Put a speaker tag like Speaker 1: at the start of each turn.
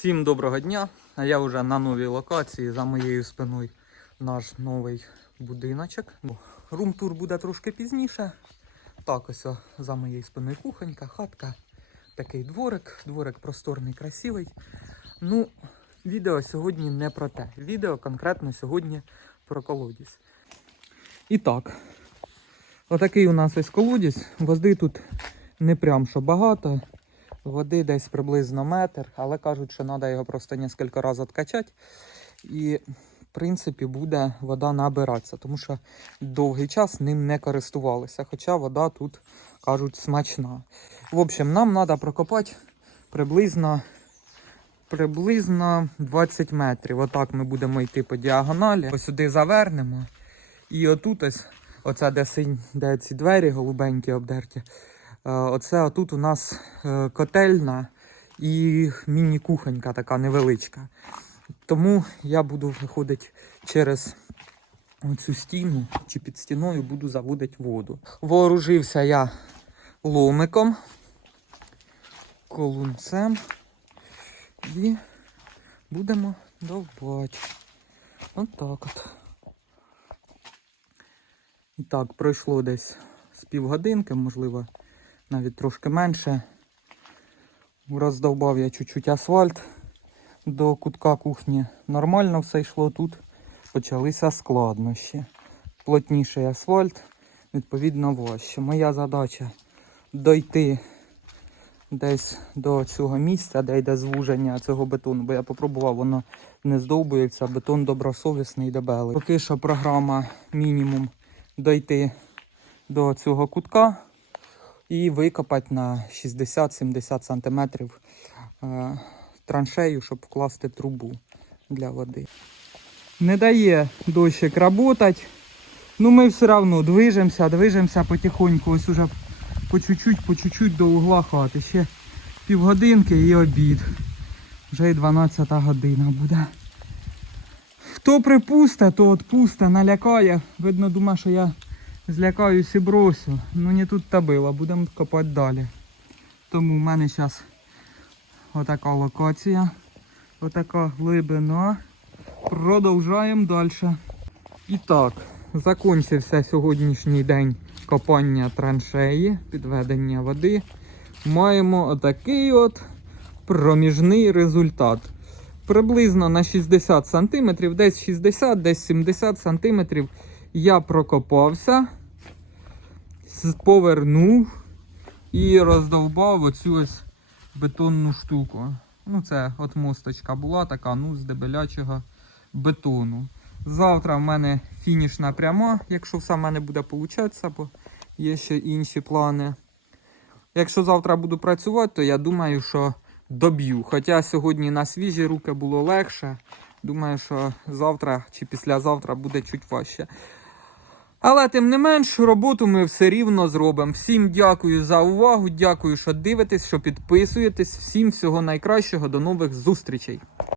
Speaker 1: Всім доброго дня. А я вже на новій локації за моєю спиною наш новий будиночок. Рум-тур буде трошки пізніше. Так, ось за моєю спиною кухонька, хатка, такий дворик, дворик просторний, красивий. Ну, відео сьогодні не про те. Відео конкретно сьогодні про колодязь. І так, отакий у нас ось колодязь. Води тут не прям що багато. Води десь приблизно метр, але кажуть, що треба його просто кілька разів відкачати. І, в принципі, буде вода набиратися, тому що довгий час ним не користувалися. Хоча вода тут, кажуть, смачна. В общем, нам треба прокопати приблизно, приблизно 20 метрів. Отак ми будемо йти по діагоналі. Сюди завернемо. І отут ось, оце де, синь, де ці двері голубенькі обдерті. Е, Оце отут у нас е, котельна і міні-кухонька така невеличка. Тому я буду виходити через цю стіну чи під стіною буду заводити воду. Вооружився я ломиком, колунцем і будемо довбати. Отак от. І так, пройшло десь з півгодинки, можливо, навіть трошки менше. Роздовбав я чуть-чуть асфальт до кутка кухні. Нормально все йшло тут. Почалися складнощі. Плотніший асфальт, відповідно важче. Моя задача дойти десь до цього місця, де йде звуження цього бетону, бо я попробував, воно не здовбується, бетон добросовісний дебелий. Поки що програма мінімум дойти до цього кутка і викопати на 60-70 см е, траншею, щоб вкласти трубу для води. Не дає дощик працювати. Ну ми все одно движемося, движемося потихоньку. Ось уже по чуть-чуть, по чуть-чуть до угла хати. Ще півгодинки і обід. Вже і 12 година буде. Хто припусте, то отпусте, налякає. Видно, думає, що я злякаюсь і бросю. Ну не тут та била, будемо копати далі. Тому в мене зараз отака локація, отака глибина. Продовжаємо далі. І так, закінчився сьогоднішній день копання траншеї, підведення води. Маємо отакий от проміжний результат. Приблизно на 60 см, десь 60, десь 70 см я прокопався, повернув і роздовбав оцю ось бетонну штуку. Ну, це от мосточка була така, ну, з дебелячого бетону. Завтра в мене фінішна пряма, якщо все в мене буде получатися, бо є ще інші плани. Якщо завтра буду працювати, то я думаю, що доб'ю. Хоча сьогодні на свіжі руки було легше. Думаю, що завтра чи післязавтра буде чуть важче. Але тим не менш, роботу ми все рівно зробимо. Всім дякую за увагу, дякую, що дивитесь, що підписуєтесь. Всім всього найкращого, до нових зустрічей.